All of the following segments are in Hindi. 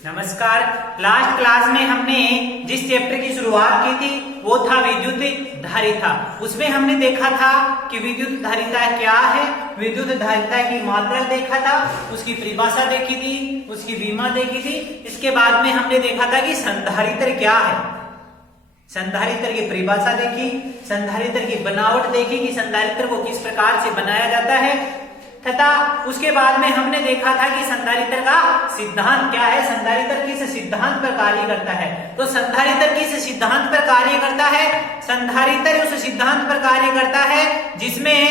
नमस्कार। लास्ट क्लास में हमने जिस चैप्टर की शुरुआत की थी वो था विद्युत धारिता। उसमें हमने देखा था कि विद्युत धारिता क्या है, विद्युत धारिता की मात्रा देखा था, उसकी परिभाषा देखी थी, उसकी विमा देखी थी। इसके बाद में हमने देखा था कि संधारित्र क्या है, संधारित्र की परिभाषा देखी, संधारित्र की बनावट देखी कि संधारित्र को किस प्रकार से बनाया जाता है, तथा उसके बाद में हमने देखा था कि संधारित्र का सिद्धांत क्या है, संधारित्र किस सिद्धांत पर कार्य करता है। तो संधारित्र किस सिद्धांत पर कार्य करता है? संधारित्र उस सिद्धांत पर कार्य करता है जिसमें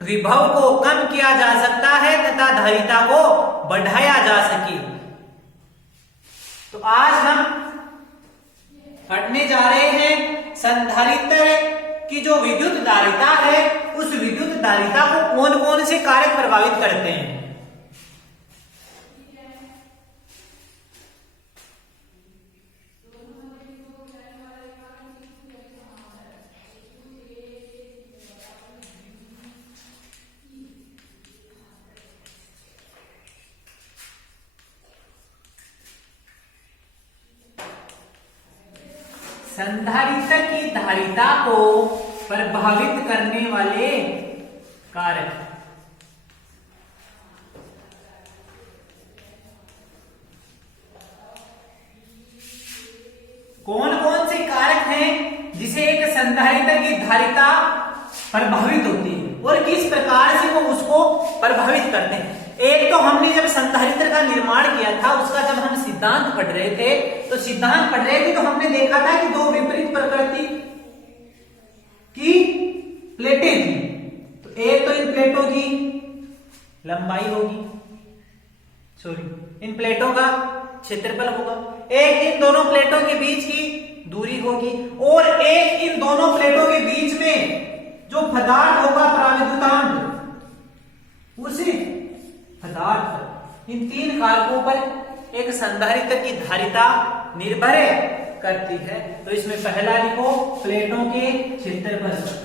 विभव को कम किया जा सकता है तथा धारिता को बढ़ाया जा सके। तो आज हम पढ़ने जा रहे हैं संधारित्र की जो विद्युत धारिता है, उस विद्युत धारिता को कौन कौन से कारक प्रभावित करते हैं। संधारित्र की धारिता को प्रभावित करने वाले कारक। कौन कौन से कारक हैं जिसे एक संधारित्र की धारिता प्रभावित होती है और किस प्रकार से वो उसको प्रभावित करते हैं। एक तो हमने जब संधारित्र का निर्माण किया था, उसका जब हम सिद्धांत पढ़ रहे थे, तो सिद्धांत पढ़ रहे थे तो हमने देखा था कि दो विपरीत प्रकृति की प्लेटें थी। तो एक तो इन प्लेटों की लंबाई होगी, इन प्लेटों का क्षेत्रफल होगा, एक इन दोनों प्लेटों के बीच की दूरी होगी, और एक इन दोनों प्लेटों के बीच में जो पदार्थ होगा प्राविद्युतांक, उसी पदार्थ, इन तीन कारकों पर एक संधारित्र की धारिता निर्भर करती है। तो इसमें पहला लिखो प्लेटों के क्षेत्रफल।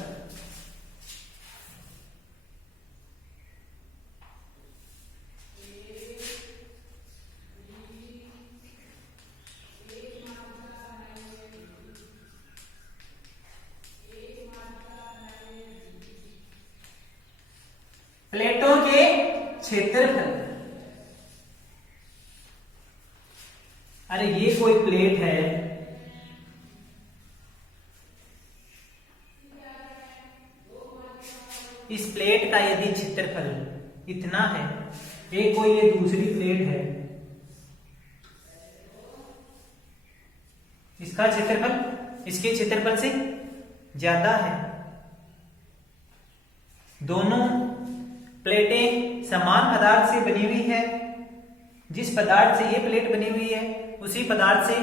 प्लेटों के क्षेत्रफल। अरे ये कोई प्लेट है, इस प्लेट का यदि क्षेत्रफल इतना है, एक कोई ये दूसरी प्लेट है, इसका क्षेत्रफल इसके क्षेत्रफल से ज्यादा है। दोनों प्लेटें समान पदार्थ से बनी हुई है, जिस पदार्थ से ये प्लेट बनी हुई है उसी पदार्थ से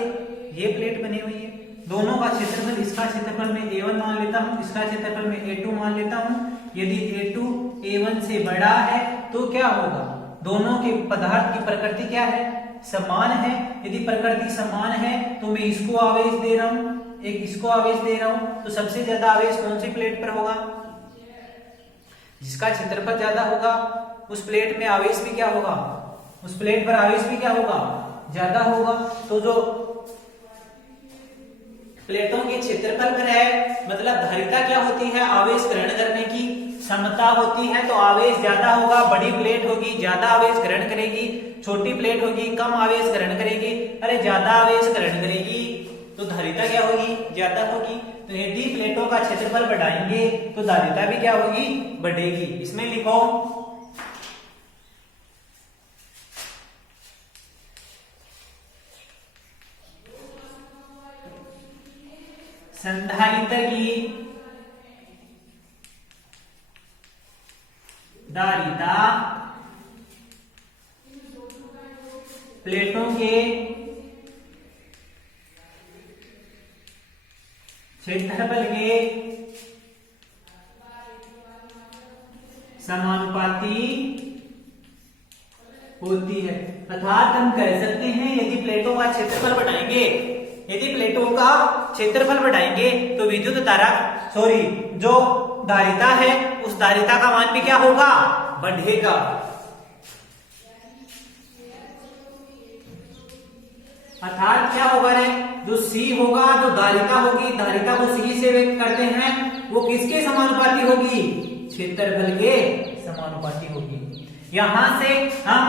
ये प्लेट बनी हुई है। दोनों का क्षेत्रफल, इसका क्षेत्रफल मैं A1 मान लेता हूं, इसका क्षेत्रफल मैं A2 मान लेता हूं। यदि A2 A1 से बड़ा है तो क्या होगा? दोनों के पदार्थ की प्रकृति क्या है? समान है। यदि प्रकृति समान है तो मैं इसको आवेश दे रहा हूं, एक इसको आवेश दे रहा हूं, तो सबसे ज्यादा आवेश कौन सी प्लेट पर होगा? जिसका क्षेत्रफल ज्यादा होगा उस प्लेट में आवेश भी क्या होगा? उस प्लेट पर आवेश भी क्या होगा? ज्यादा होगा। तो जो प्लेटों के क्षेत्रफल पर है, मतलब धारिता क्या होती है? आवेश ग्रहण करने की क्षमता होती है। तो आवेश ज्यादा होगा, बड़ी प्लेट होगी ज्यादा आवेश ग्रहण करेगी, छोटी प्लेट होगी कम आवेश ग्रहण करेगी। अरे ज्यादा आवेश ग्रहण करेगी तो धारिता क्या होगी? ज्यादा होगी। तो यदि प्लेटों का क्षेत्रफल बढ़ाएंगे तो धारिता भी क्या होगी? बढ़ेगी। इसमें लिखो संधारित्र की धारिता प्लेटों के क्षेत्रफल के समानुपाती होती है। अर्थात हम कह सकते हैं यदि प्लेटों का क्षेत्रफल बढ़ाएंगे, यदि प्लेटों का क्षेत्रफल बढ़ाएंगे तो विद्युत धारा जो धारिता है उस धारिता का मान भी क्या होगा? बढ़ेगा। अर्थात क्या होगा रे, जो C होगा, जो धारिता होगी, धारिता को C से व्यक्त करते हैं, वो किसके समानुपाती होगी? क्षेत्रफल के समानुपाती होगी। यहां से हम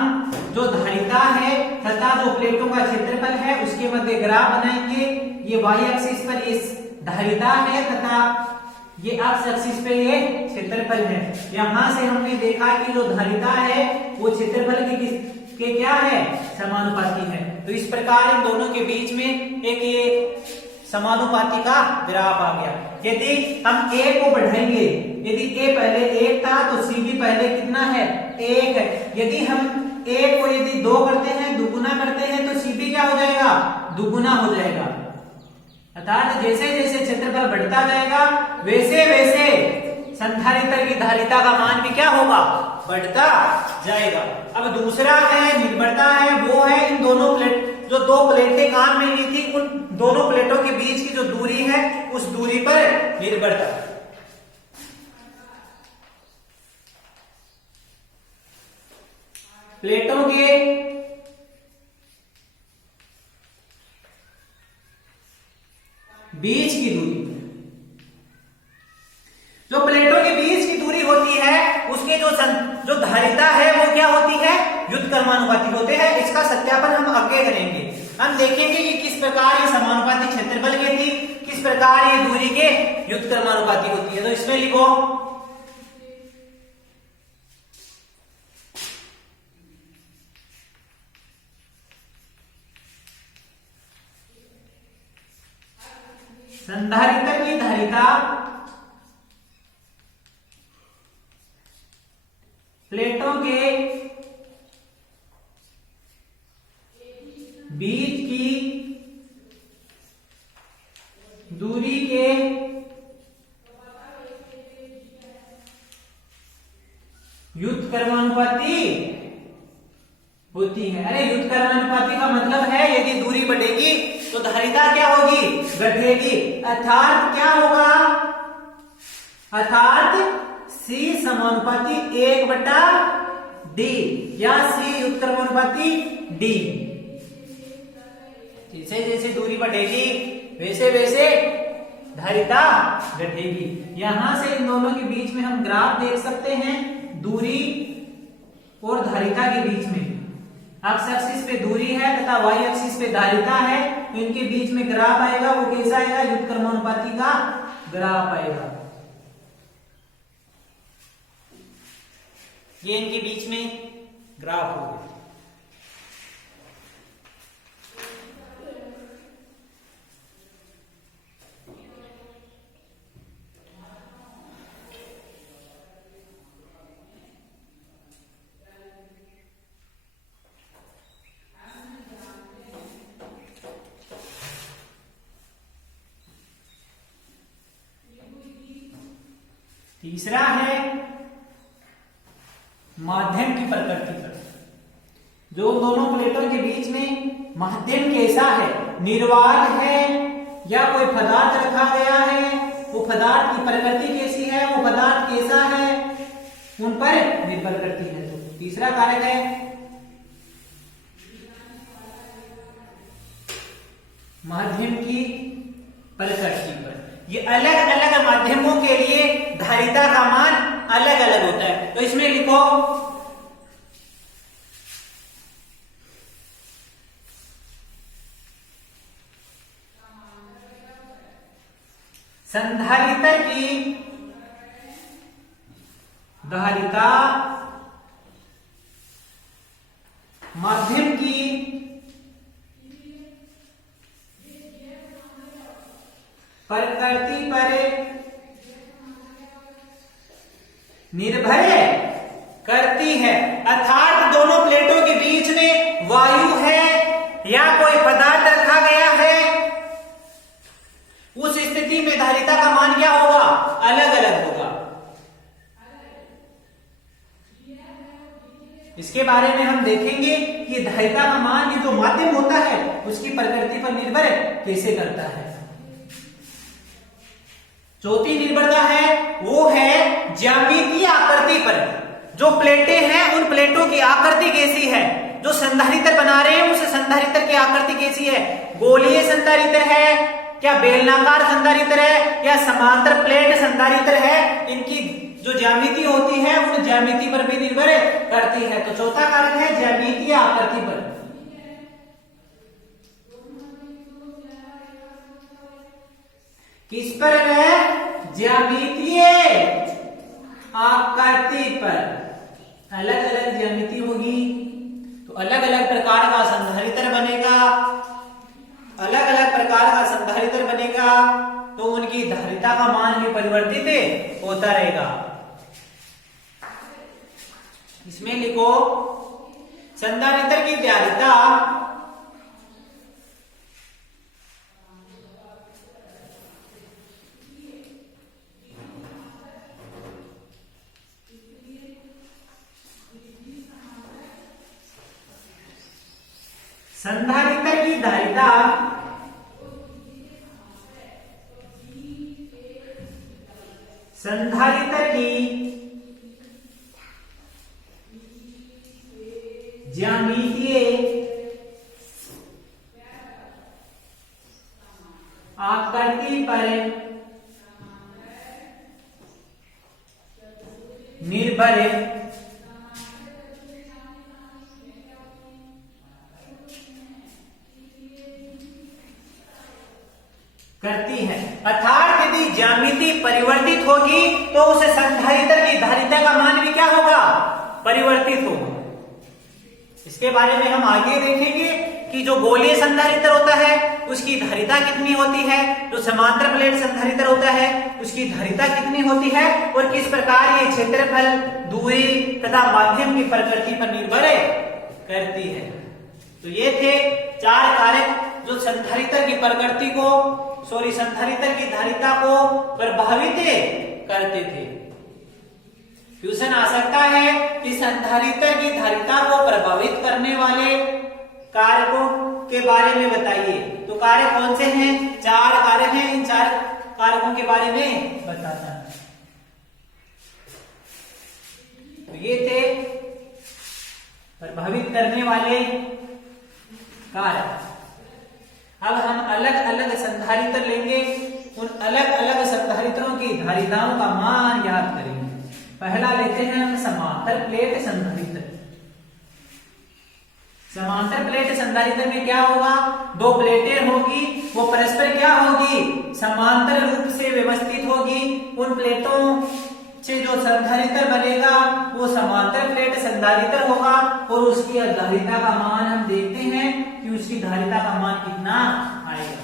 जो धारिता है तथा जो प्लेटों का क्षेत्रफल है उसके मध्य ग्राफ बनाएंगे। ये y एक्सिस पर ये धारिता है तथा ये x एक्सिस पे ये क्षेत्रफल है। यहां से हमने देखा कि जो धारिता है वो क्षेत्रफल के क्या है? समानुपाती है। तो इस प्रकार इन दोनों के बीच में एक ये समानुपाती का ग्राफ आ गया। यदि हम a को बढ़ाएंगे, यदि a पहले 1 था तो c भी पहले कितना है? 1 है। यदि हम a को यदि 2 करते हैं, दुगुना करते हैं तो c भी क्या हो जाएगा? दुगुना हो जाएगा। अर्थात जैसे जैसे क्षेत्रफल बढ़ता जाएगा वैसे वैसे संधारित्र की धारिता का मान भी क्या होगा? बढ़ता जाएगा। अब दूसरा है निर्भरता है, वो है इन दोनों प्लेट, जो दो प्लेटें काम में ली थी, उन दोनों प्लेटों के बीच की जो दूरी है उस दूरी पर निर्भरता। प्लेटों के बीच की दूरी, जो प्लेटों के बीच की दूरी होती है उसके जो धारिता है वो क्या होती है? व्युत्क्रमानुपाती होते हैं। इसका सत्यापन हम आगे करेंगे। हम देखेंगे कि किस प्रकार ये समानुपाती क्षेत्रफल के थी, किस प्रकार ये दूरी के व्युत्क्रमानुपाती होती है। तो इसमें लिखो संधारित्र की धारिता प्लेटों के बीच की दूरी के व्युत्क्रमानुपाती होती है। अरे व्युत्क्रमानुपाती का मतलब है यदि दूरी बढ़ेगी तो धारिता क्या होगी? घटेगी। अर्थात क्या होगा? अर्थात C समानुपाती 1/d या C व्युत्क्रमानुपाती d। जैसे जैसे दूरी बढ़ेगी वैसे वैसे धारिता घटेगी। यहां से इन दोनों के बीच में हम ग्राफ देख सकते हैं, दूरी और धारिता के बीच में x एक्सिस पे दूरी है तथा y एक्सिस पे धारिता है, तो इनके बीच में ग्राफ आएगा। वो कैसा आएगा? व्युत्क्रमानुपाती का ग्राफ आएगा। ये इनके बीच में ग्राफ होगा। तीसरा है माध्यम की प्रकृति पर। जो दोनों प्लेटों के बीच में माध्यम कैसा है? निर्वात है या कोई पदार्थ रखा गया है? वो पदार्थ की प्रकृति कैसी है? वो पदार्थ कैसा है? उन पर निर्भर करती है। तो तीसरा कारक है माध्यम की प्रकृति पर। ये अलग अलग माध्यमों के लिए धारिता का मान अलग अलग होता है। तो इसमें लिखो संधारित्र की धारिता माध्यम की प्रकृति पर निर्भर करती है। अर्थात दोनों प्लेटों के बीच में वायु है या कोई पदार्थ रखा गया है, उस स्थिति में धारिता का मान क्या होगा? अलग अलग होगा। इसके बारे में हम देखेंगे कि धारिता का मान ये जो माध्यम होता है उसकी प्रकृति पर निर्भर कैसे करता है। चौथी निर्भरता है वो है ज्यामितीय आकृति पर। जो प्लेटें हैं उन प्लेटों की आकृति कैसी है जो संधारित्र बना रहे हैं उस संधारित्र की आकृति कैसी है? गोलीय संधारित्र है क्या, बेलनाकार संधारित्र है या समांतर प्लेट संधारित्र है? इनकी जो ज्यामिति होती है उन ज्यामिति पर भी निर्भर करती है। तो चौथा कारक है ज्यामितीय आकृति पर। किस पर है? ज्यामितीय आकृति पर। अलग अलग ज्यामिति होगी तो अलग अलग प्रकार का संधारित्र बनेगा, अलग अलग प्रकार का संधारित्र बनेगा तो उनकी धारिता का मान भी परिवर्तित होता रहेगा। इसमें लिखो संधारित्र की धारिता संधारित्र की धारिता संधारित्र की ज्यामितीय आकृति पर निर्भर करती है। अर्थात यदि ज्यामिति परिवर्तित होगी तो उस संधारित्र की धारिता का मान भी क्या होगा? परिवर्तित होगा। इसके बारे में हम आगे देखेंगे कि जो गोलीय संधारित्र होता है उसकी धारिता कितनी होती है, जो समांतर प्लेट संधारित्र होता है उसकी धारिता कितनी होती है और किस प्रकार ये क्षेत्रफल, दूरी तथा माध्यम की प्रकृति पर निर्भर करती है। तो ये थे 4 कारक जो संधारित्र की प्रकृति को संधारित्र की धारिता को प्रभावित करते थे। क्वेश्चन आ सकता है कि संधारित्र की धारिता को प्रभावित करने वाले कारकों के बारे में बताइए। तो कारक कौन से हैं? 4 कारक हैं। इन 4 कारकों के बारे में बताता है। तो ये थे प्रभावित करने वाले कारक। अब हम अलग अलग संधारित्र लेंगे, उन अलग अलग संधारित्रों की धारिताओं का मान याद करेंगे। पहला लेते हैं हम समांतर प्लेट संधारित्र। समांतर प्लेट संधारित्र में क्या होगा? 2 प्लेटें होगी, वो परस्पर क्या होगी? समांतर रूप से व्यवस्थित होगी। उन प्लेटों से जो संधारित्र बनेगा वो समांतर प्लेट संधारित्र होगा और उसकी धारिता का मान हम देखते हैं कि उसकी धारिता का मान कितना आएगा।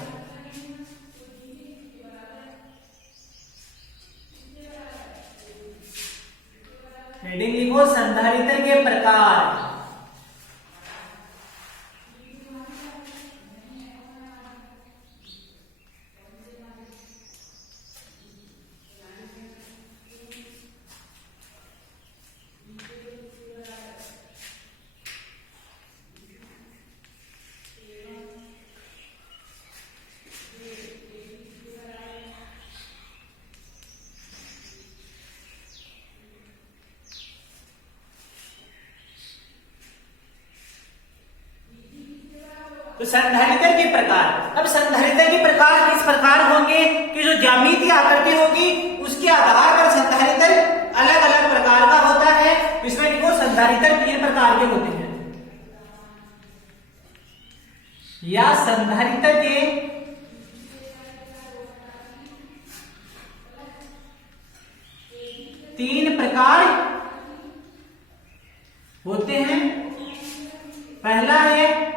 हेडिंग लिखो संधारित्र के प्रकार। तो संधारित्र के प्रकार। अब संधारित्र के प्रकार किस प्रकार होंगे कि जो ज्यामितीय आकृति होगी उसके आधार पर संधारित्र अलग अलग प्रकार का होता है। इसमें देखो संधारित्र 3 प्रकार के होते हैं, या संधारित्र के तीन प्रकार होते हैं। पहला है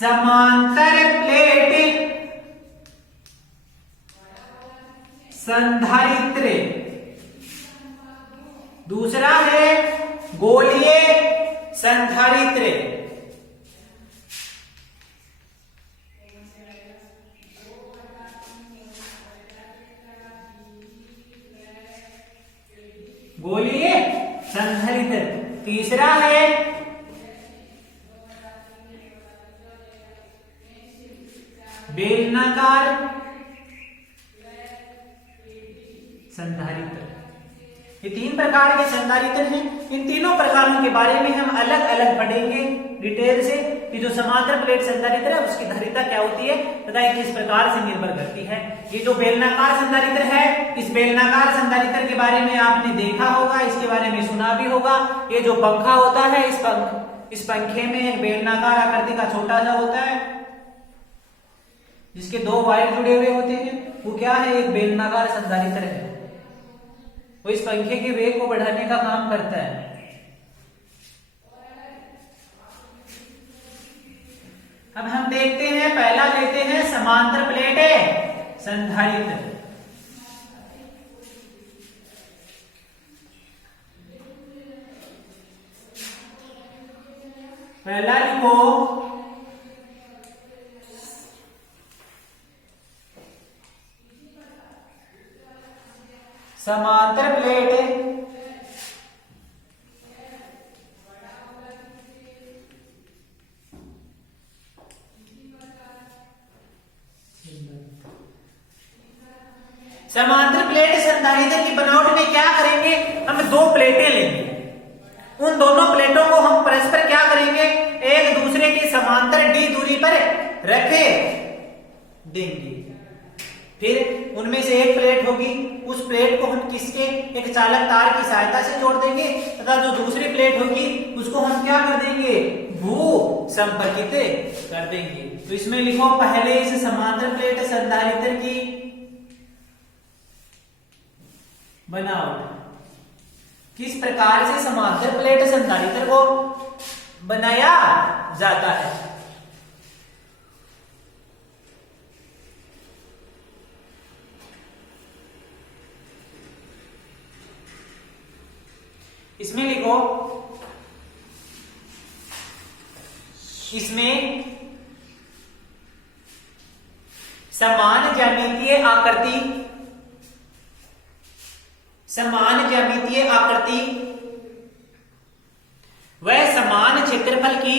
समांतर प्लेट संधारित्र, दूसरा है गोलीय संधारित्र, गोलीय संधारित्र, तीसरा है बेलनाकार संधारित्र। ये 3 प्रकार के संधारित्र हैं। इन तीनों प्रकारों के बारे में हम अलग अलग पढ़ेंगे डिटेल से कि जो समांतर प्लेट संधारित्र है उसकी धारिता क्या होती है तथा ये किस प्रकार से निर्भर करती है। ये जो बेलनाकार संधारित्र है, इस बेलनाकार संधारित्र के बारे में आपने देखा होगा, इसके बारे में सुना भी होगा। ये जो पंखा होता है, इस पंखे में एक बेलनाकार आकृति का छोटा सा होता है जिसके 2 वायर जुड़े हुए होते हैं, वो क्या है, एक बेलनाकार संधारित्र है। वो इस पंखे के वेग को बढ़ाने का काम करता है। अब हम देखते हैं, पहला लेते हैं समांतर प्लेट संधारित्र। पहला लिखो समांतर प्लेट समांतर प्लेट संधारित्र की बनावट में क्या करेंगे, हम 2 प्लेटें लेंगे। उन दोनों प्लेटों को हम परस्पर क्या करेंगे, एक दूसरे के समांतर d दूरी पर रखे देंगे। फिर उनमें से एक प्लेट होगी, उस प्लेट को हम किसके, एक चालक तार की सहायता से जोड़ देंगे तथा जो दूसरी प्लेट होगी उसको हम क्या कर देंगे, भू संपर्कित कर देंगे। तो इसमें लिखो पहले इस समांतर प्लेट संधारित्र की बनावट। किस प्रकार से समांतर प्लेट संधारित्र को बनाया जाता है। इसमें लिखो, इसमें समान ज्यामितीय आकृति व समान क्षेत्रफल की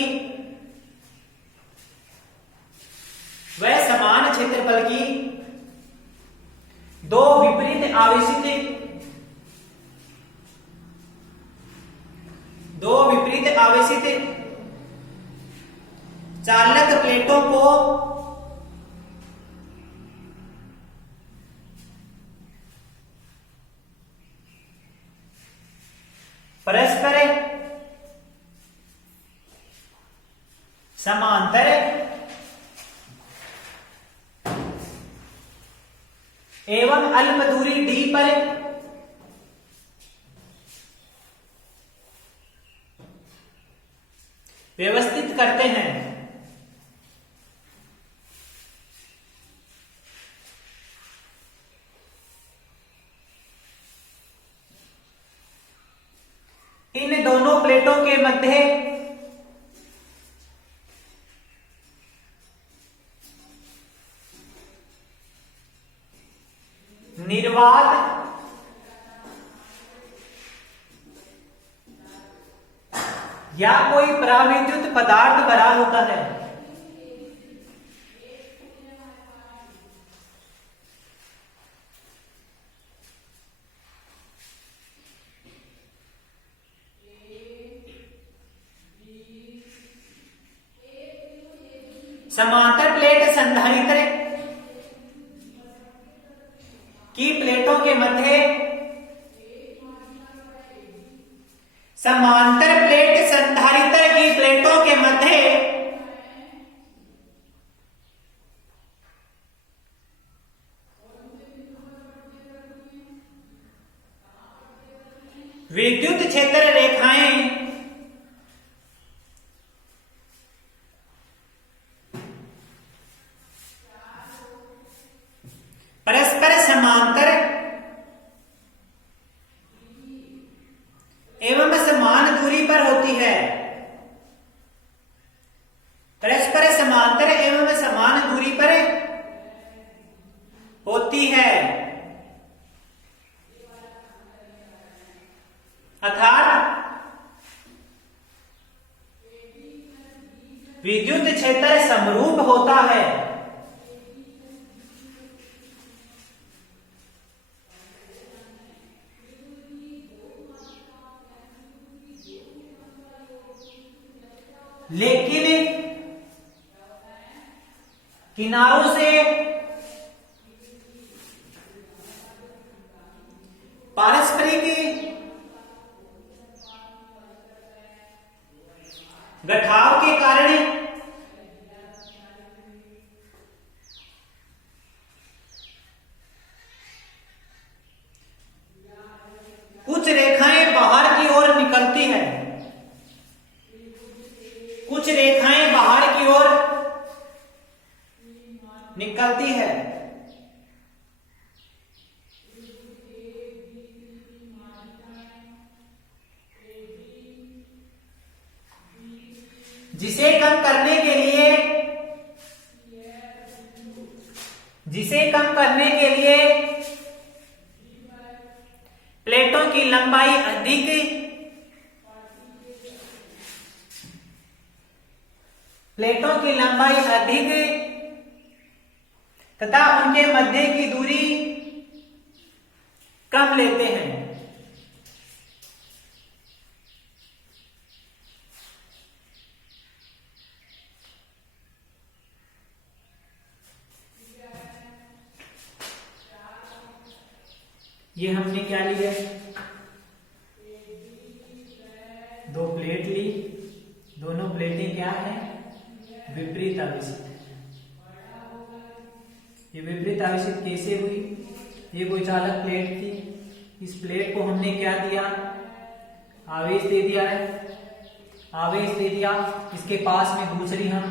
2 विपरीत आवेशित चालक प्लेटों को परस्पर समांतर एवं अल्प दूरी d पर व्यवस्थित करते हैं। इन दोनों प्लेटों के मध्य निर्वात या कोई पराविद्युत पदार्थ भरा होता है। समांतर प्लेट संधारित्र की प्लेटों के मध्य समांतर प्लेट संधारित्र की प्लेटों के मध्य विद्युत क्षेत्र रेखाएं परस्पर समांतर एवं समान दूरी पर होती है। परस्पर समांतर एवं समान दूरी पर होती है, अर्थात विद्युत क्षेत्र समरूप होता है। लेकिन किनारों से पारस्परिक गठाव के कारण कुछ रेखाएं बाहर की ओर निकलती है, कुछ रेखाएं बाहर की ओर निकलती है। जिसे कम करने के लिए प्लेटों की लंबाई अधिक तथा उनके मध्य की दूरी कम लेते हैं। ये हमने क्या लिया, दो प्लेट ली, दोनों प्लेटें क्या है, विपरीत आवेशित है। ये विपरीत आवेशित कैसे हुई, ये कोई चालक प्लेट थी, इस प्लेट को हमने क्या दिया, आवेश दे दिया है, आवेश दे दिया। इसके पास में दूसरी हम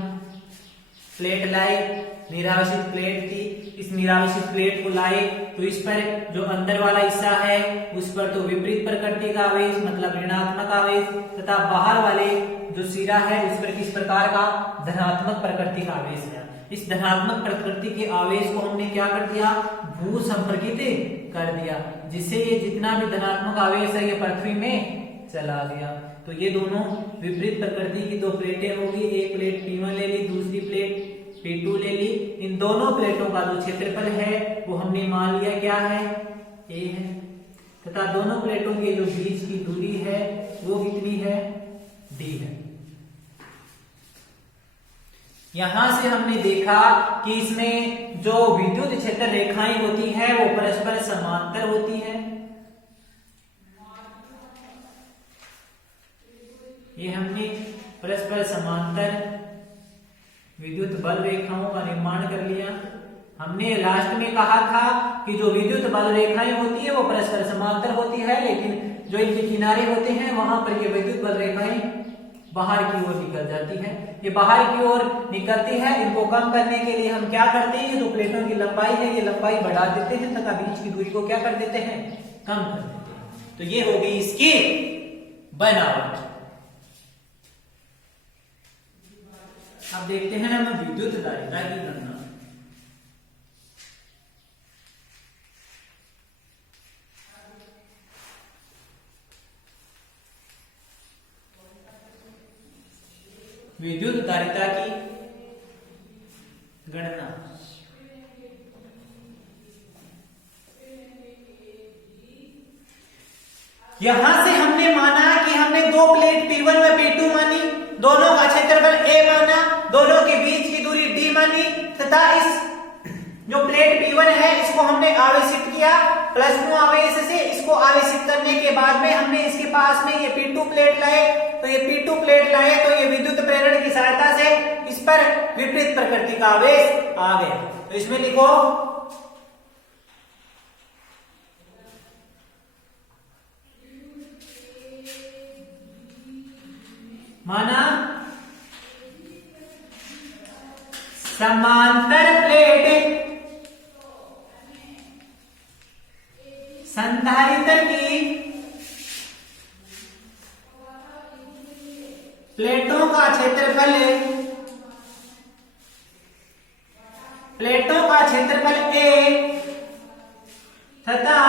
प्लेट लाए, निरावेशित प्लेट थी, इस निरावेशित प्लेट को लाए तो इस पर जो अंदर वाला हिस्सा है उस पर तो विपरीत प्रकृति का आवेश मतलब ऋणात्मक आवेश तथा बाहर वाले जो सिरा है उस पर किस प्रकार का धनात्मक प्रकृति का आवेश है। इस धनात्मक प्रकृति के आवेश को हमने क्या कर दिया, भू संपर्कित कर दिया, जिससे ये जितना भी धनात्मक आवेश है ये पृथ्वी में चला गया। तो ये दोनों विपरीत प्रकृति की दो प्लेटें होगी, एक प्लेट P1 ले ली, दूसरी प्लेट P2 ले ली। इन दोनों प्लेटों का जो क्षेत्रफल है वो हमने मान लिया क्या है, A है, तथा दोनों प्लेटों के जो बीच की दूरी है वो कितनी है, D है। यहां से हमने देखा कि इसमें जो विद्युत क्षेत्र रेखाएं होती है वो परस्पर समांतर होती है। ये हमने परस्पर समांतर विद्युत बल रेखाओं का निर्माण कर लिया। हमने लास्ट में कहा था कि जो विद्युत बल रेखाएं होती है वो परस्पर समांतर होती है, लेकिन जो इनके किनारे होते हैं वहां पर ये विद्युत बल रेखाएं बाहर की ओर निकल जाती है। ये बाहर की ओर निकलती है, इनको कम करने के लिए हम क्या करते हैं, जो प्लेटों की लंबाई है ये लंबाई बढ़ा देते हैं तथा बीच की दूरी को क्या कर देते हैं, कम कर देते हैं। तो ये होगी इसकी बनावट। अब देखते हैं हम विद्युत धारिता की गणना। विद्युत धारिता की गणना यहां से हमने माना कि हमने दो प्लेट P1 व P2 मानी, दोनों का क्षेत्रफल A माना, दोनों के बीच की दूरी D मानी तथा इस जो प्लेट P1 है इसको हमने आवेशित किया +2 आवेश से। इसको आवेशित करने के बाद में हमने इसके पास में ये P2 प्लेट लाए, तो ये P2 प्लेट लाए तो ये विद्युत प्रेरण की सहायता से इस पर विपरीत प्रकृति का आवेश आ गया। तो इसमें लिखो माना समांतर प्लेट संधारित्र की प्लेटों का क्षेत्रफल A तथा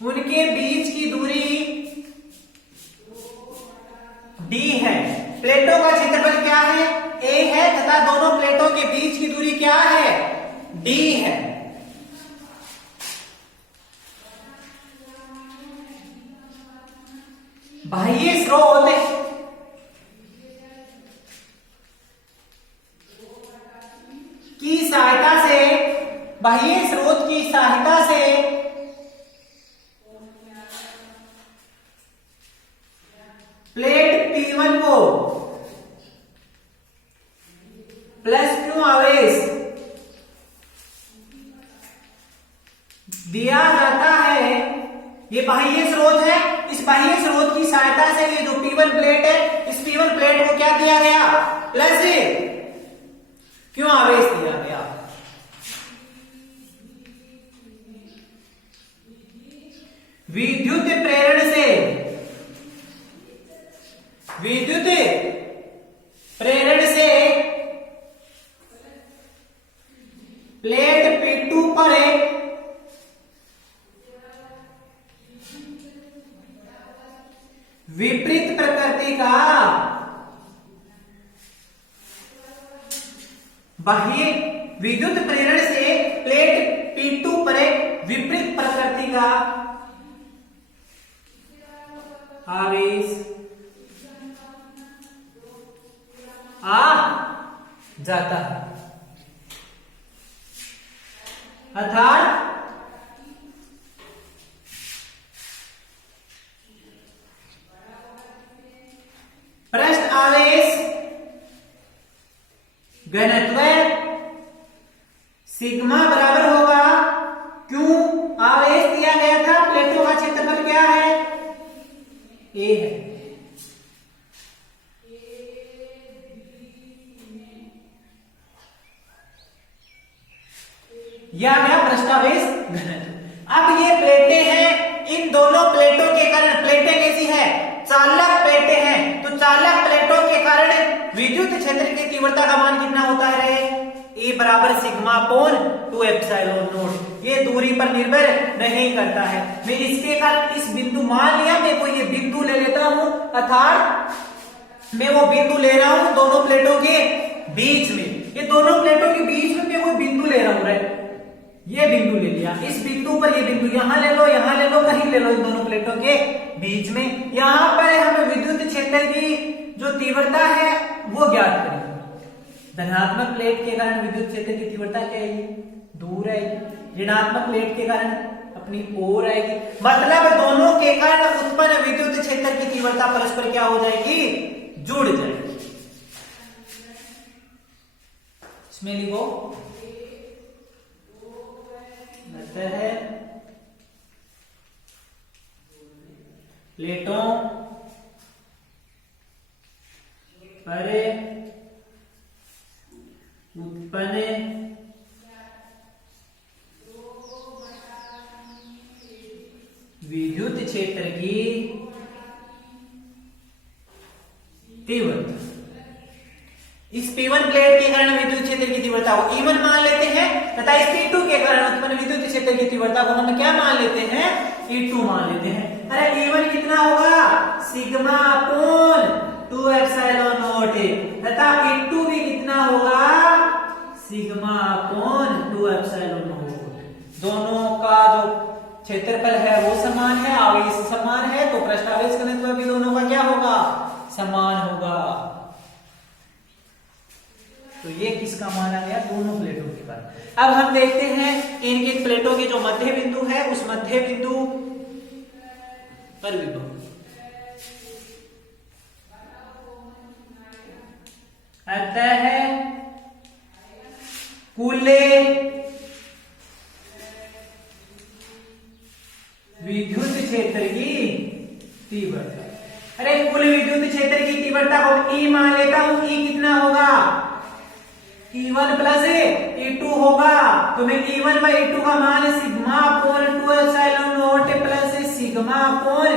उनके बीच की दूरी D है। प्लेटों का क्षेत्रफल क्या है, A है तथा दोनों प्लेटों के बीच की दूरी क्या है, D है। बाह्य स्रोत की सहायता से प्लेट P1 को प्लस Q आवेश दिया जाता है। ये बाह्य स्रोत है, इस बाह्य स्रोत की सहायता से ये जो P1 प्लेट है, इस P1 प्लेट को क्या दिया गया, प्लस Q आवेश दिया गया। विद्युत प्रेरण से प्लेट P2 पर विपरीत प्रकृति का बाह्य विद्युत प्रेरण से प्लेट P2 पर विपरीत प्रकृति का आवेश आ जाता है, अर्थात पृष्ठ आवेश घनत्व सिग्मा बराबर होगा क्यों आवेश दिया गया था, प्लेटों का क्षेत्रफल क्या है, ए है। यह गया पृष्ठावेश घनत्व। अब ये प्लेटें हैं, इन दोनों प्लेटों के कारण, प्लेटें कैसी है, चालक प्लेटें हैं, तो चालक प्लेटों के कारण विद्युत क्षेत्र की तीव्रता का मान कितना होता है, ए बराबर सिग्मा अपॉन 2 एप्सिलॉन नॉट। ये दूरी पर निर्भर नहीं करता है। मैं इसके कारण इस बिंदु, मान लिया मैं को ये बिंदु ले लेता हूं, अर्थात मैं वो बिंदु ले रहा हूं दोनों प्लेटों के बीच में, ये दोनों प्लेटों के बीच में मैं वो बिंदु ले रहा हूं, ये बिंदु ले लिया, इस बिंदु पर ये बिंदु यहां ले लो, यहां ले लो, कहीं ले लो, इन दोनों प्लेटों के बीच में। यहां पर हमें विद्युत क्षेत्र की जो तीव्रता है वो ज्ञात करें। धनात्मक प्लेट के कारण विद्युत क्षेत्र की तीव्रता क्या आएगी, दूर आएगी, ऋणात्मक प्लेट के कारण अपनी ओर आएगी, मतलब दोनों के कारण उत्पन्न विद्युत क्षेत्र की तीव्रता परस्पर क्या हो जाएगी, जुड़ जाएगी। इसमें लिखो है प्लेटों पर उत्पन्न विद्युत क्षेत्र की तीव्रता, इस P1 प्लेट के कारण विद्युत क्षेत्र की तीव्रता को E1 मान लेते हैं तथा इस P2 के कारण उत्पन्न विद्युत क्षेत्र की तीव्रता को हम क्या मान लेते हैं, E2 मान लेते हैं। अरे E1 कितना होगा, सिग्मा अपॉन 2 एप्सिलॉन नॉट तथा E2 भी कितना होगा, सिग्मा अपॉन 2 एप्सिलॉन नॉट। दोनों का जो क्षेत्रफल है वो समान है, आवेश समान है, तो पृष्ठावेश घनत्व भी दोनों का क्या होगा, समान होगा। तो ये किसका मान आ गया, दोनों प्लेटों के कारण। अब हम देखते हैं इनके प्लेटों के जो मध्य बिंदु है, उस मध्य बिंदु पर विभव अतः कुल विद्युत क्षेत्र की तीव्रता, अरे कुल विद्युत क्षेत्र की तीव्रता को E मान लेता हूं, E कितना होगा, E1 प्लस E2 होगा, तो मैं E1 बाई E2 का मान sigma upon 2 epsilon not plus sigma upon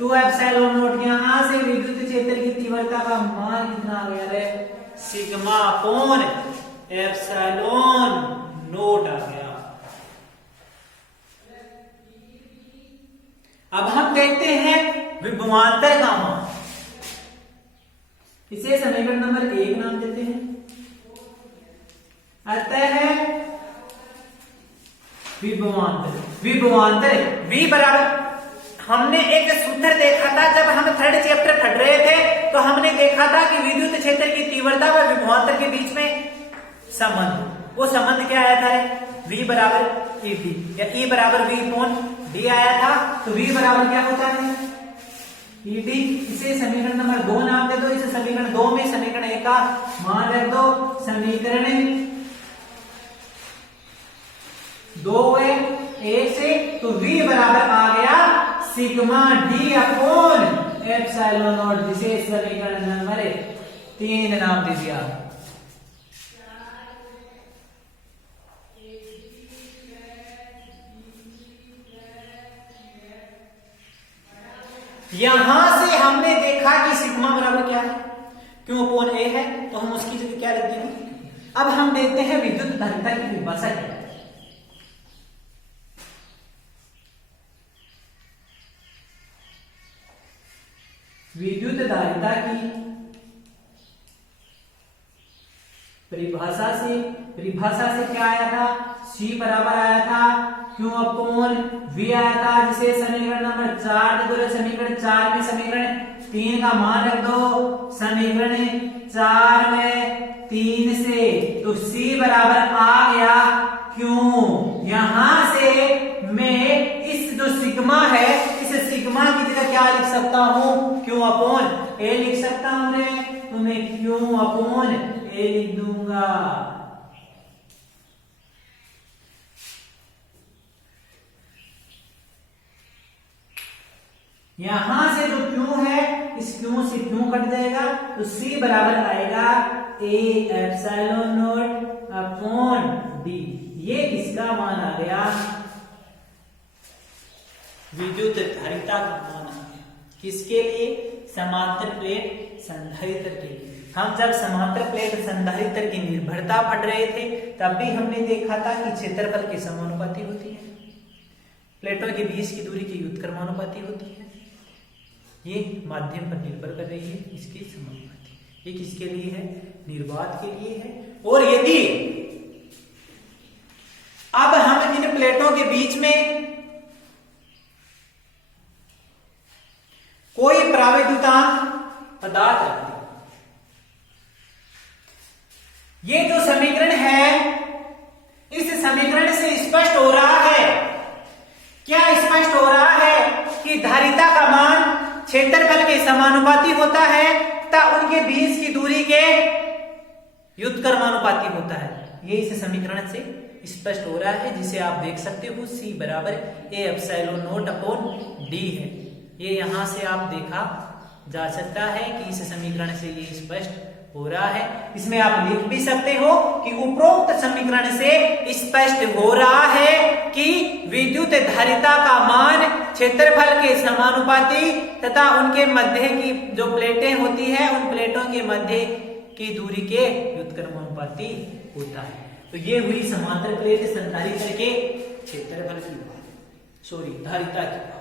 2 epsilon not, यहां से विद्युत क्षेत्र की तीव्रता का मान कितना आ गया रे, सिग्मा अपॉन एप्सिलॉन नॉट आ गया। अब हम देखते हैं विभवांतर का मान, इसे समीकरण नंबर 1 नाम देते हैं। अतः विभवांतर V बराबर, हमने एक सूत्र देखा था जब हम थर्ड चैप्टर पढ़ रहे थे, तो हमने देखा था कि विद्युत क्षेत्र की तीव्रता व विभवांतर के बीच में संबंध, वो संबंध क्या आया था, V बराबर ED या E बराबर V अपॉन D आया था, तो V बराबर क्या होता है ED। इसे समीकरण नंबर 2 नाम दे दो, इसे समीकरण 2 में समीकरण 1 का मान रख दो, समीकरण 2 है 1 से, तो V बराबर आ गया sigma D upon epsilon not, जिसे समीकरण नंबर 3 नाम दीजिए आप। यहां से हमने देखा कि सिग्मा बराबर क्या है, क्यों अपॉन ए है, तो हम उसकी जगह क्या लिख देंगे। अब हम देखते हैं विद्युत धारिता की परिभाषा क्या है। विद्युत धारिता की परिभाषा से क्या आया था, C बराबर आया था क्यों अपॉन V आया था, जिसे समीकरण नंबर 4 दे दो, समीकरण 4 में समीकरण 3 का मान रख दो, समीकरण 4 में 3 से, तो C बराबर आ गया क्यों। यहां से मैं इस जो सिग्मा है, इस सिग्मा की जगह क्या लिख सकता हूं, क्यों अपॉन ए लिख सकता हूं रे, तो मैं क्यों अपॉन ए लिख दूंगा। यहां से जो क्यों है, इस क्यों से क्यों कट जाएगा, तो C बराबर आएगा A epsilon not upon D. ये इसका मान आ गया, विद्युत धारिता का मान आ गया। किसके लिए, समांतर प्लेट संधारित्र के लिए। हम जब समांतर प्लेट संधारित्र की निर्भरता पढ़ रहे थे, तब भी हमने देखा था कि क्षेत्रफल के समानुपाती होती है, प्लेटों के बीच की दूरी की व्युत्क्रमानुपाती होती है। ये माध्यम पर निर्भर कर रही है, इसके समानुपाती। ये किसके लिए है, निर्वात के लिए है। और यदि अब हम इन प्लेटों के बीच में कोई प्रावैद्युतांक पदार्थ रख दें, ये जो समीकरण है, इस समीकरण से स्पष्ट हो रहा है, क्या स्पष्ट हो रहा है कि धारिता का मान क्षेत्रफल के समानुपाती होता है तथा उनके बीच की दूरी के व्युत्क्रमानुपाती होता है। ये इस समीकरण से स्पष्ट हो रहा है, जिसे आप देख सकते हो C बराबर A epsilon not upon D है। ये यहां से आप देखा जा सकता है कि इस समीकरण से ये स्पष्ट हो रहा है। इसमें आप लिख भी सकते हो कि उपरोक्त समीकरण से स्पष्ट हो रहा है कि विद्युत धारिता का मान क्षेत्रफल के समानुपाती तथा उनके मध्य की जो प्लेटें होती है, उन प्लेटों के मध्य की दूरी के व्युत्क्रमानुपाती होता है। तो ये हुई समांतर प्लेट संधारित्र के क्षेत्रफल की बात, धारिता की बात।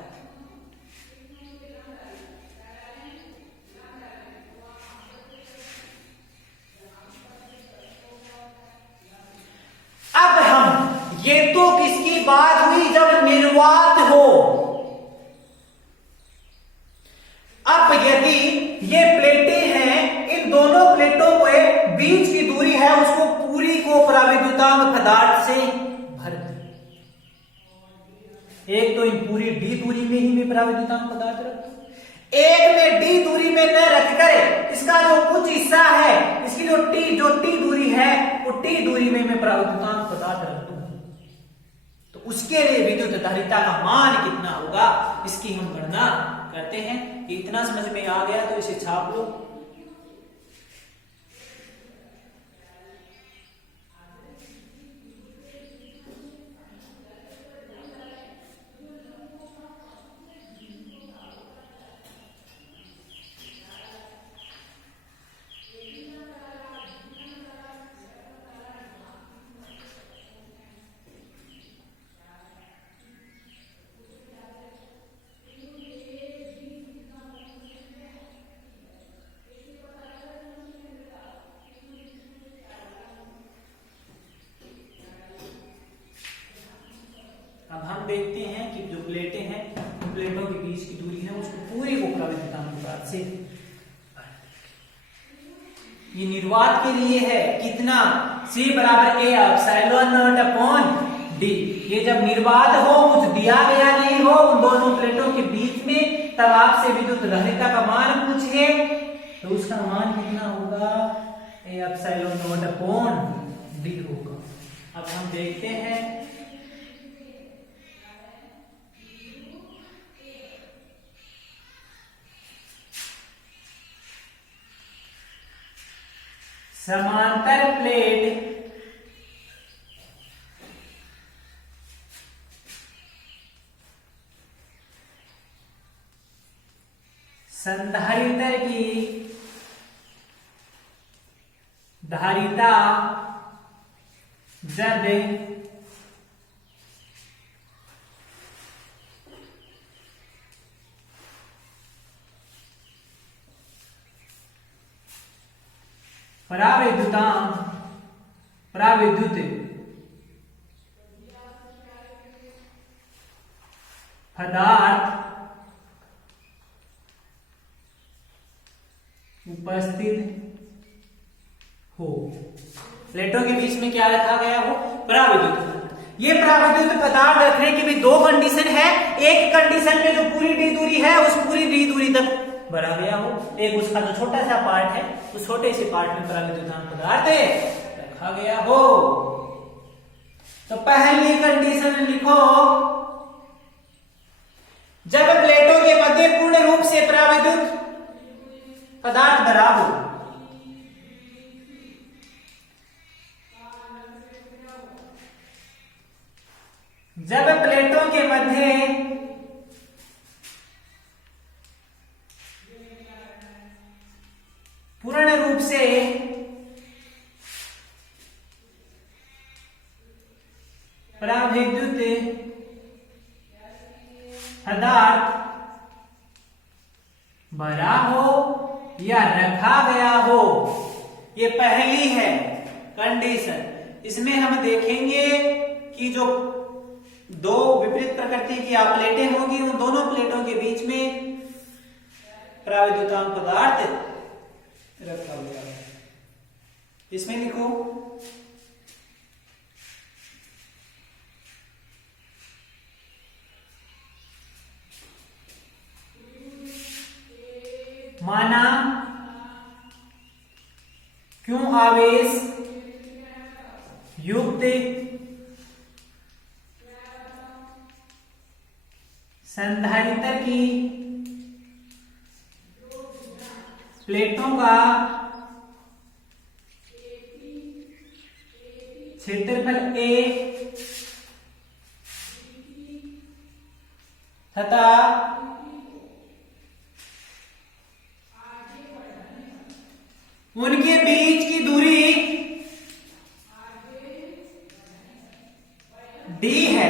अब हम, ये तो किसकी बात हुई जब निर्वात हो। अब यदि ये प्लेटें हैं, इन दोनों प्लेटों के बीच की दूरी है, उसको पूरी को प्रावैद्युतांक पदार्थ से भर दें। एक तो इन पूरी डी दूरी में ही मैं प्रावैद्युतांक पदार्थ रख, एक में डी दूरी में न रखकर इसका जो कुछ हिस्सा है, इसकी जो टी दूरी है, वो टी दूरी में मैं प्रावैद्युतांक पदार्थ रख दूं, तो उसके लिए विद्युत धारिता का मान कितना होगा, इसकी हम गणना करते हैं। इतना समझ में आ गया तो इसे छाप लो। अब हम देखते हैं कि जो प्लेटें हैं, प्लेटों के बीच की दूरी है, उसको पूरी को प्रावैद्युतांक पदार्थ से, ये निर्वात के लिए है कितना, C बराबर A epsilon not upon D. ये जब निर्वात हो, कुछ दिया गया नहीं हो उन दोनों प्लेटों के बीच में, तब आपसे विद्युत धारिता का मान पूछे तो उसका मान कितना होगा, A epsilon not upon D होगा। अब हम देखते हैं समांतर प्लेट संधारित्र की धारिता जब पराविद्युत पदार्थ उपस्थित हो। प्लेटों के बीच में क्या रखा गया हो, पराविद्युत। ये पराविद्युत पदार्थ रखने की भी दो कंडीशन है। एक कंडीशन में जो पूरी डी दूरी है उस पूरी डी दूरी तक भरा गया हो, एक उसका जो छोटा सा पार्ट है उस छोटे से पार्ट में पराविद्युतांक पदार्थ रखा गया हो। तो पहली कंडीशन लिखो, जब प्लेटों के मध्य पूर्ण रूप से पराविद्युत पदार्थ भरा हो। जब प्लेटों के मध्य पूर्ण रूप से पराविद्युत पदार्थ भरा हो या रखा गया हो, ये पहली है कंडीशन। इसमें हम देखेंगे कि जो दो विपरीत प्रकृति की प्लेटें होंगी उन दोनों प्लेटों के बीच में पराविद्युतांक पदार्थ रखा गया है। इसमें लिखो माना क्यों आवेश युक्त संधारित्र की प्लेटों का क्षेत्रफल A तथा उनके बीच की दूरी D है।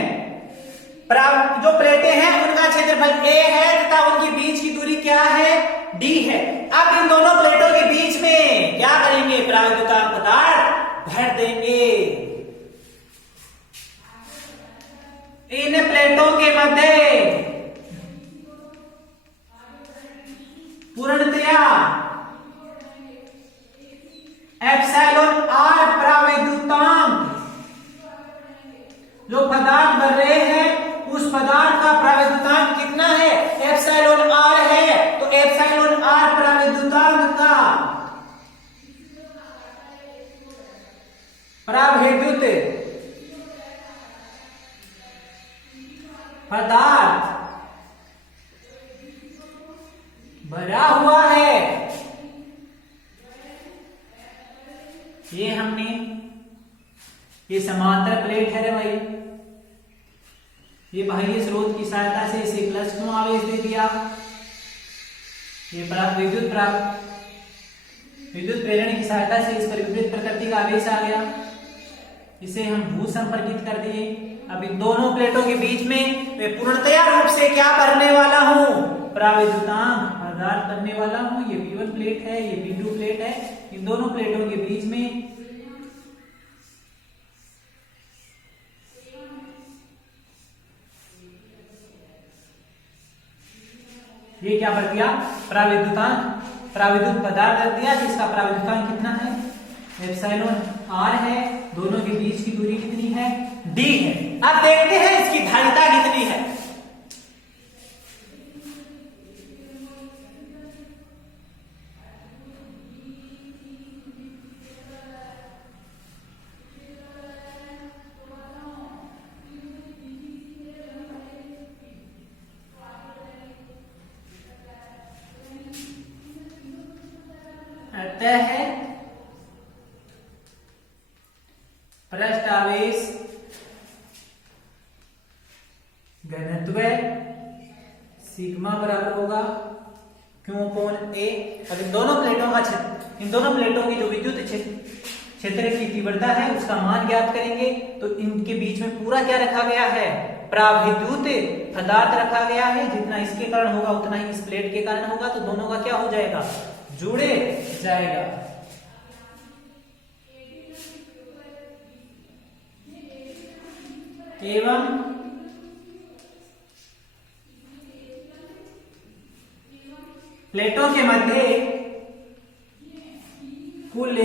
जो प्लेटें हैं उनका क्षेत्रफल A है तथा उनके बीच की दूरी क्या है, D है। अब इन दोनों प्लेटों के बीच में क्या करेंगे, पराविद्युतांक पदार्थ भर देंगे। इन प्लेटों के मध्य पूर्णतया एप्सिलॉन r पराविद्युतांक जो पदार्थ भर रहे हैं उस पदार्थ का पराविद्युतांक कितना है, एप्सिलॉन r है। तो एप्सिलॉन r पराविद्युतांक का पराविद्युत पदार्थ भरा हुआ है। ये हमने ये समांतर प्लेट है रे भाई, ये बाह्य स्रोत की सहायता से इसे प्लस क्यों आवेश दे दिया, ये विद्युत प्रेरण की सहायता से इस पर विपरीत प्रकृति का आवेश आ गया, इसे हम भू संपर्कित कर दिए। अब इन दोनों प्लेटों के बीच में मैं पूर्णतया रूप से क्या करने वाला हूं, पराविद्युतांक पदार्थ करने वाला हूं। ये V1 प्लेट है, ये V2 प्लेट है। इन दोनों प्लेटों के बीच में ये क्या कर दिया, पराविद्युत पदार्थ कर दिया जिसका पराविद्युतांक कितना है, एप्सिलॉन r है। दोनों के बीच की दूरी कितनी है, डी है। अब देखते हैं इसकी धारिता कितनी है। अतः पृष्ठ आवेश घनत्व सिग्मा बराबर होगा Q/A। अब इन दोनों प्लेटों का इन दोनों प्लेटों की जो विद्युत क्षेत्र की तीव्रता है उसका मान ज्ञात करेंगे। तो इनके बीच में पूरा क्या रखा गया है, प्राविद्युत पदार्थ रखा गया है। जितना इसके कारण होगा उतना ही इस प्लेट के कारण होगा। तो दोनों का क्या हो जाएगा, जुड़े जाएगा। एवं प्लेटों के मध्य कुल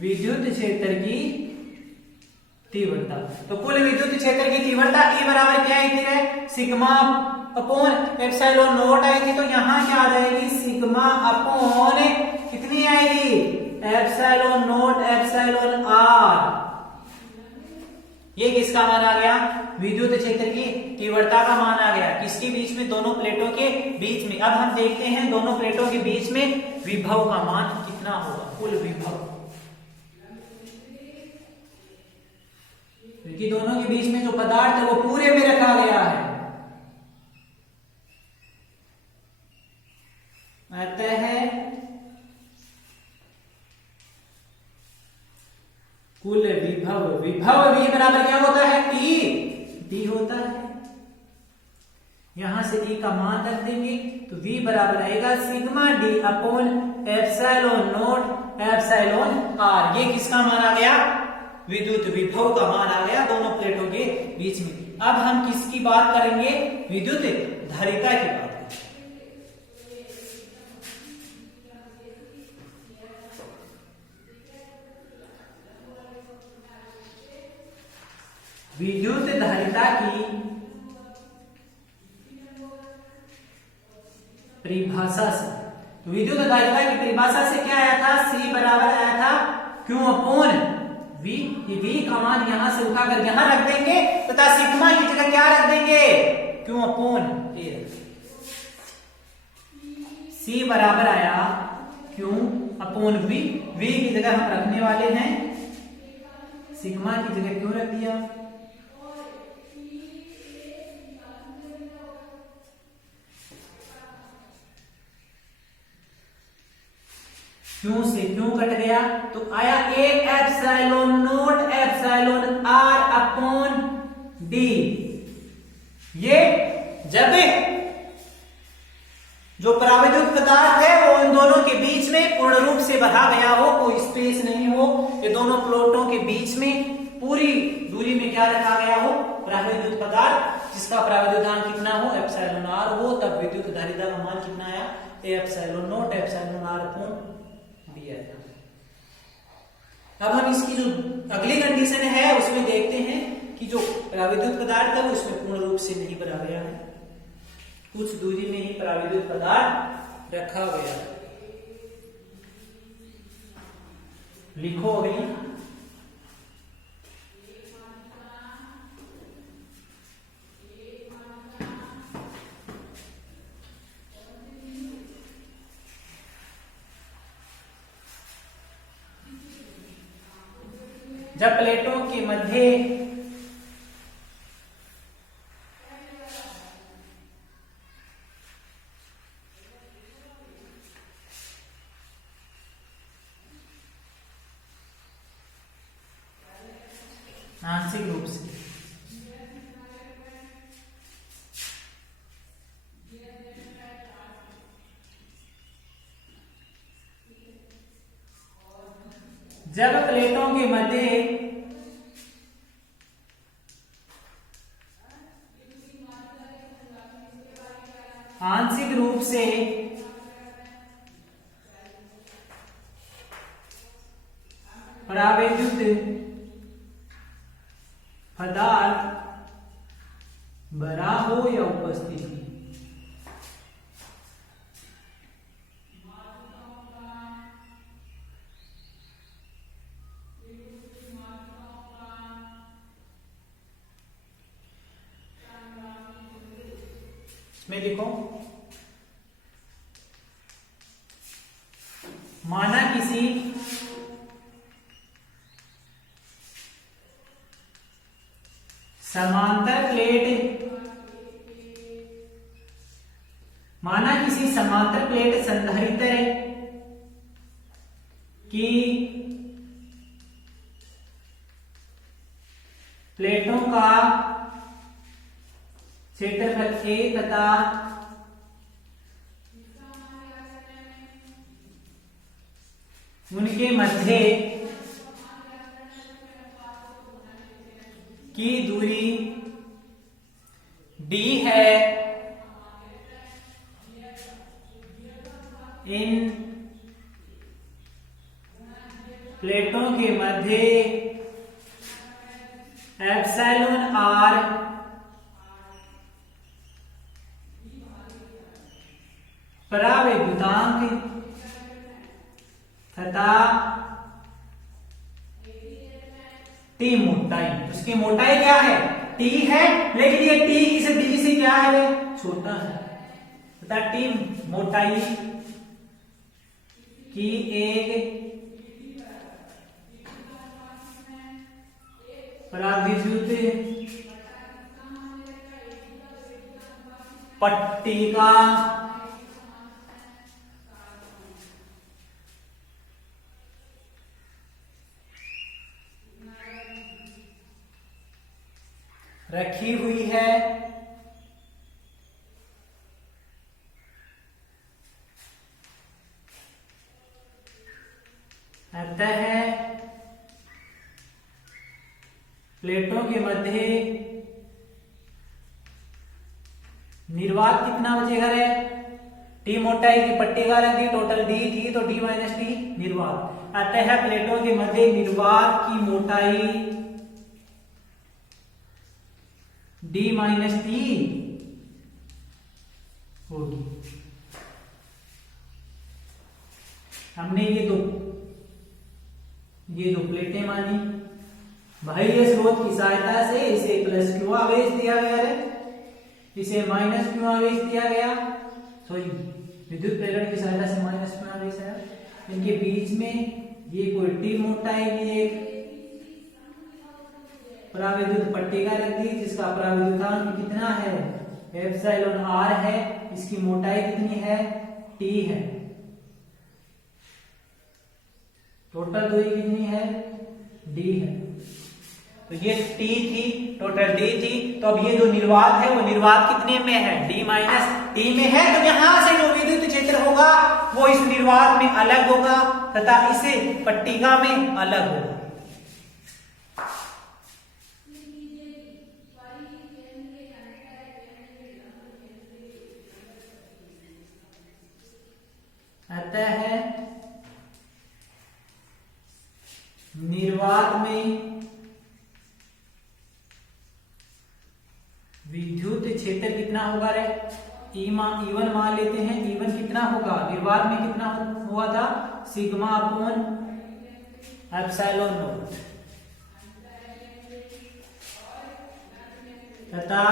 विद्युत क्षेत्र की तीव्रता। तो कुल विद्युत क्षेत्र की तीव्रता E बराबर क्या आई थी, sigma upon epsilon not I थी। तो यहां क्या आ जाएगी, सिग्मा अपॉन कितनी आएगी, एप्सिलॉन नॉट एप्सिलॉन आर। ये किसका मान आ गया, विद्युत क्षेत्र की तीव्रता का मान आ गया। किसके बीच में, दोनों प्लेटों के बीच में। अब हम देखते हैं दोनों प्लेटों के बीच में विभव का मान कितना होगा, कुल विभव। क्योंकि दोनों के बीच में जो पदार्थ है वो पूरे में रखा गया है, अतः कुल विभव, विभव V बराबर क्या होता है, T होता है। यहां से E का मान रख देंगे तो V बराबर आएगा sigma D upon epsilon naught epsilon r. ये किसका मान आ गया, विद्युत विभव का मान आ गया दोनों प्लेटों के बीच में। अब हम किसकी बात करेंगे, विद्युत धारिता की बात। विद्युत धारिता की परिभाषा से, विद्युत धारिता की परिभाषा से क्या आया था, C बराबर आया था Q अपॉन V। V का मान यहां से उठाकर यहां रख देंगे तथा सिग्मा की जगह क्या रख देंगे, Q अपॉन A। C बराबर आया Q अपॉन V। V की जगह हम रखने वाले हैं सिग्मा की जगह क्यों रख दिया, क्यों से क्यों कट गया तो आया A epsilon naught epsilon R upon D। ये जब जो प्राविद्युत पदार्थ है वो इन दोनों के बीच में पूर्ण रूप से भरा गया हो, कोई स्पेस नहीं हो, ये दोनों प्लेटों के बीच में पूरी दूरी में क्या रखा गया हो, प्राविद्युत पदार्थ जिसका प्राविद्युतांक कितना हो, एप्सिलॉन R हो, तब विद्युत धारिता का मान कितना आया, epsilon naught epsilon R upon D आया। अब हम इसकी जो अगली कंडीशन है उसमें देखते हैं कि जो प्राविद्युत पदार्थ है वो इसमें पूर्ण रूप से नहीं भरा गया है, कुछ दूरी में ही प्राविद्युत पदार्थ रखा गया है। लिखो अगली, जब प्लेटों के मध्य आंशिक रूप से जब प्लेटों के मध्य आंशिक रूप से परावैद्युत पदार्थ भरा हो या उपस्थिति। इसमें लिखो, माना किसी समांतर प्लेट संधारित्र की प्लेटों का क्षेत्रफल A तथा उनके मध्य की दूरी D है। इन प्लेटों के मध्य एप्सिलॉन r परावैद्युतांक तथा T मोटाई, उसकी मोटाई क्या है? T है, लेकिन ये T इस D से क्या है? छोटा है तथा T मोटाई की एक परावैद्युत पट्टिका रखी हुई है। अतः प्लेटों के मध्य निर्वात कितना बचेगा रे? टी मोटाई की पट्टिका रखी, टोटल डी थी तो डी माइनस टी निर्वात। अतः प्लेटों के मध्य निर्वात की मोटाई डी माइनस टी होगी। हमने ये दो प्लेटें मानी भाई। ये स्रोत की सहायता से इसे प्लस क्यों आवेश दिया गया है, इसे माइनस क्यों आवेश दिया गया, सॉरी विद्युत प्रेरण की सहायता से माइनस क्यों आवेश है। इनके बीच में ये कोई टी मोटाई की एक परावैद्युत पट्टिका रख दी जिसका परावैद्युतांक कितना है? एप्सिलॉन r है। इसकी मोटाई कितनी है? T है। टोटल दूरी कितनी है? D है। तो ये T थी, टोटल D थी। तो अब ये जो निर्वात है वो निर्वात कितने में है? D माइनस T में है। तो यहां से जो विद्युत क्षेत्र होगा वो इस निर्वात में अलग होगा तथा इसे पट्टिका में अलग होगा। अतः निर्वात में विद्युत क्षेत्र कितना होगा रे? E1 मान लेते हैं। E1 कितना होगा? निर्वात में कितना हुआ था? सिग्मा अपॉन एप्सिलॉन नॉट तथा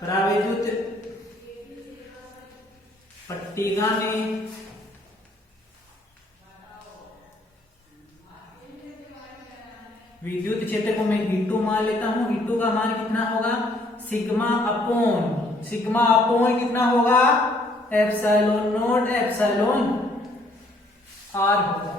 परावैद्युत पट्टिका में विद्युत क्षेत्र को मैं V2 मान लेता हूं। V2 का मान कितना होगा? सिग्मा अपॉन कितना होगा? एप्सिलॉन नॉट एप्सिलॉन r होगा।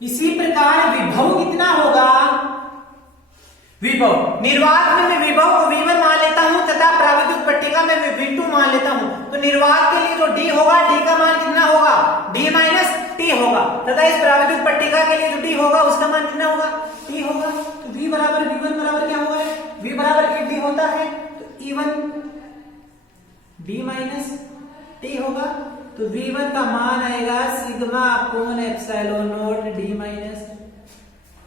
इसी प्रकार विभव कितना होगा? विभव निर्वात में मैं विभव को V1 मान लेता हूं तथा परावैद्युत पट्टिका में मैं V2 मान लेता हूं। तो निर्वात के लिए जो D होगा, D का मान कितना होगा? D माइनस टी होगा तथा इस परावैद्युत पट्टिका के लिए जो टी होगा उसका मान कितना होगा, टी होगा। तो V बराबर V1 बराबर क्या होगा, V बराबर 8D होता है तो E1 D माइनस टी होगा। तो V1 का मान आएगा sigma upon epsilon not D minus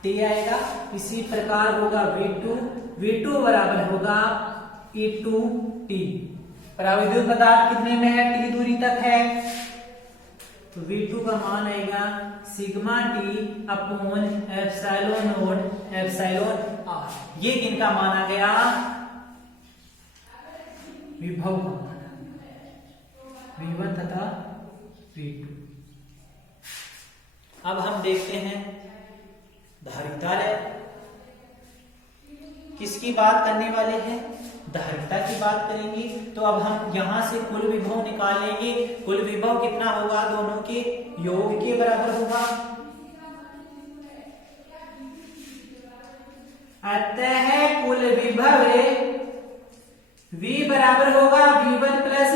T आएगा। इसी प्रकार होगा V2 बराबर होगा E2T। परावैद्युत पदार्थ कितने में है, T दूरी तक है, तो V2 का मान आएगा sigma T upon epsilon naught epsilon R। ये किनका मान आ गया, विभव का मान V1 तथा V2। अब हम देखते हैं धारिता लय। किसकी बात करने वाले हैं, धारिता की बात करेंगे। तो अब हम यहां से कुल विभव निकालेंगे। कुल विभव कितना होगा, दोनों के योग के बराबर होगा। अतः कुल विभव V बराबर होगा V1 plus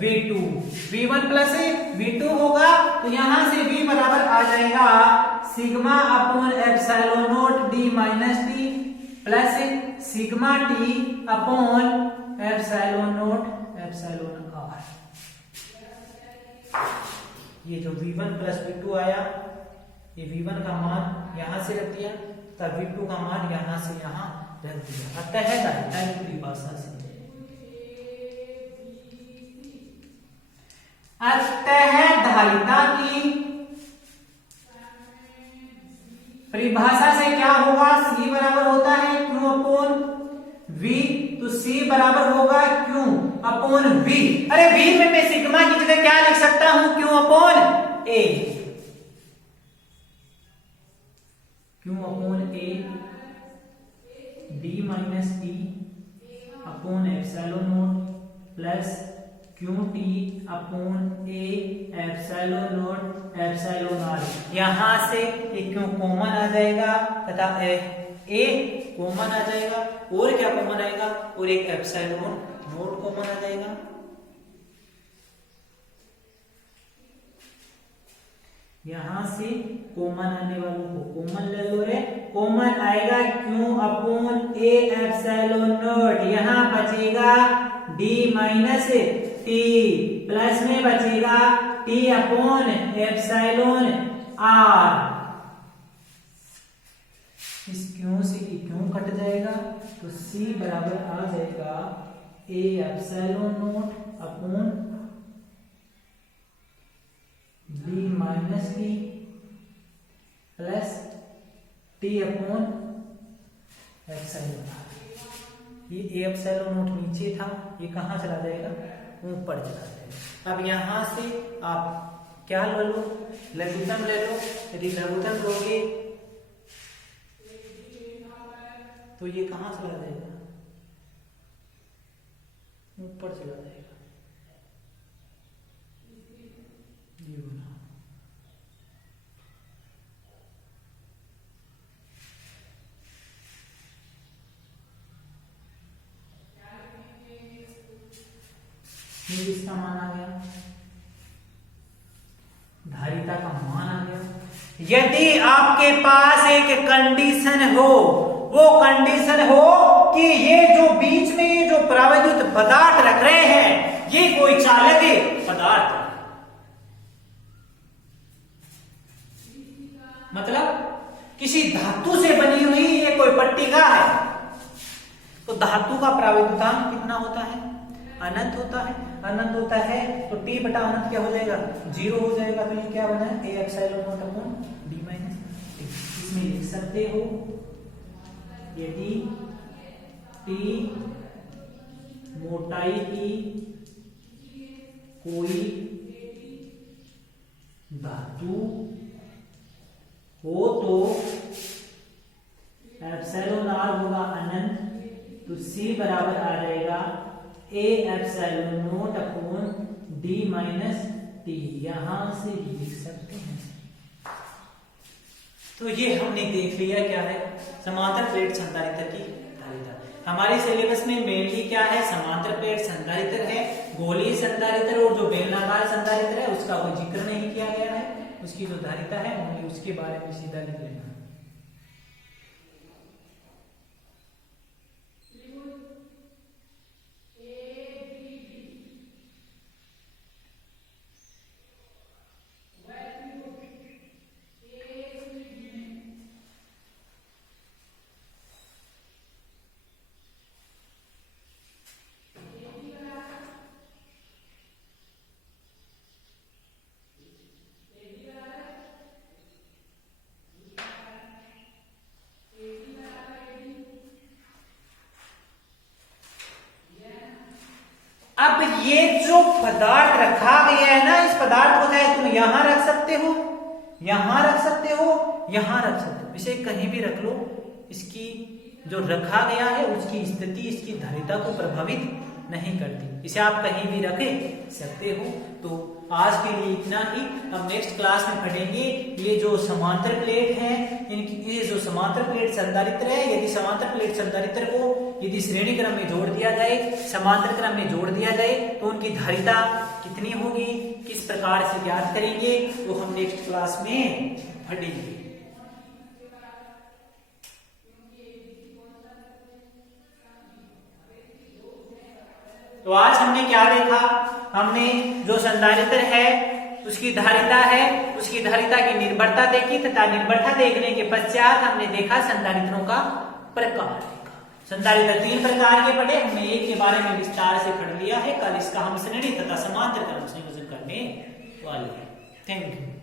V2। V1 plus V2 होगा तो यहां से V बराबर आ जाएगा sigma upon epsilon not D minus T plus sigma T upon epsilon naught epsilon R। ये जो V1 प्लस V2 आया, ये V1 का मान यहां से रख दिया तब V2 का मान यहां से यहां रख दिया। अतः धारिता की परिभाषा से, अतः धारिता की परिभाषा से क्या होगा, C बराबर होता है Q अपॉन V। तो C बराबर होगा Q अपॉन V। अरे V में मैं सिग्मा की जगह क्या लिख सकता हूं, Q upon A। Q upon A D minus T upon epsilon not plus QT upon A epsilon naught epsilon R। यहां से एक Q कॉमन आ जाएगा तथा A कॉमन आ जाएगा, और क्या कॉमन आएगा, और एक एप्सिलॉन नॉट कॉमन आ जाएगा। यहां से कॉमन आने वालों को कॉमन ले लो रे। कॉमन आएगा Q upon A epsilon not, यहां बचेगा D माइनस T प्लस में बचेगा T अपॉन एप्सिलॉन R। इस Q से Q कट जाएगा तो C बराबर आ जाएगा A epsilon not upon D minus T plus T upon epsilon R। ये A एप्सिलॉन नॉट नीचे था, ये कहां चला जाएगा, ऊपर चला जाएगा। अब यहां से आप क्या ले लो, लघुत्तम ले लो। यदि लघुत्तम लोगे तो ये कहां चला जाएगा, ऊपर चला जाएगा। ये बना ये इसका मान आ गया, धारिता का मान आ गया। यदि आपके पास एक कंडीशन हो, वो कंडीशन हो कि ये जो बीच में ये जो परावैद्युत पदार्थ रख रहे हैं ये कोई चालक पदार्थ है, मतलब किसी धातु से बनी हुई ये कोई पट्टिका है, तो धातु का परावैद्युतांक कितना होता है, अनंत होता है। अनंत होता है तो T बटा अनंत क्या हो जाएगा, 0 हो जाएगा। तो ये क्या बना है, A epsilon not upon D minus T। इसमें लिख सकते हो यदि T मोटाई की कोई धातु हो तो एप्सिलॉन R होगा अनंत, तो C बराबर आ जाएगा A epsilon not upon D minus T। यहां से लिख सकते हैं। तो ये हमने देख लिया क्या है, समांतर प्लेट संधारित्र की धारिता। हमारे सिलेबस में मेनली क्या है, समांतर प्लेट संधारित्र है, गोलीय संधारित्र और जो बेलनाकार संधारित्र है उसका कोई जिक्र नहीं किया गया है, उसकी जो धारिता है ओनली उसके बारे में सीधा लिख लेना। अब ये जो पदार्थ रखा गया है ना, इस पदार्थ को चाहे तुम यहां रख सकते हो, यहां रख सकते हो, यहां रख सकते हो, इसे कहीं भी रख लो। इसकी जो रखा गया है उसकी स्थिति इसकी धारिता को प्रभावित नहीं करती, इसे आप कहीं भी रख सकते हो। तो आज के लिए इतना ही। हम नेक्स्ट क्लास में पढ़ेंगे ये जो समांतर प्लेट है, इनकी ये जो समांतर प्लेट संधारित्र है, यदि समांतर प्लेट संधारित्र को यदि श्रेणी क्रम में जोड़ दिया जाए, समांतर क्रम में जोड़ दिया जाए तो उनकी धारिता कितनी होगी, किस प्रकार से ज्ञात करेंगे, तो हम नेक्स्ट क्लास में पढ़ेंगे। तो आज हमने क्या देखा, हमने जो संधारित्र है उसकी धारिता है, उसकी धारिता की निर्भरता देखी तथा निर्भरता देखने के पश्चात हमने देखा संधारित्रों का प्रकार। संधारित्र 3 प्रकार के पढ़े, हमने एक के बारे में विस्तार से पढ़ लिया है। कल इसका हम श्रेणी तथा समांतर क्रम संयोजन करने वाले हैं। Thank you.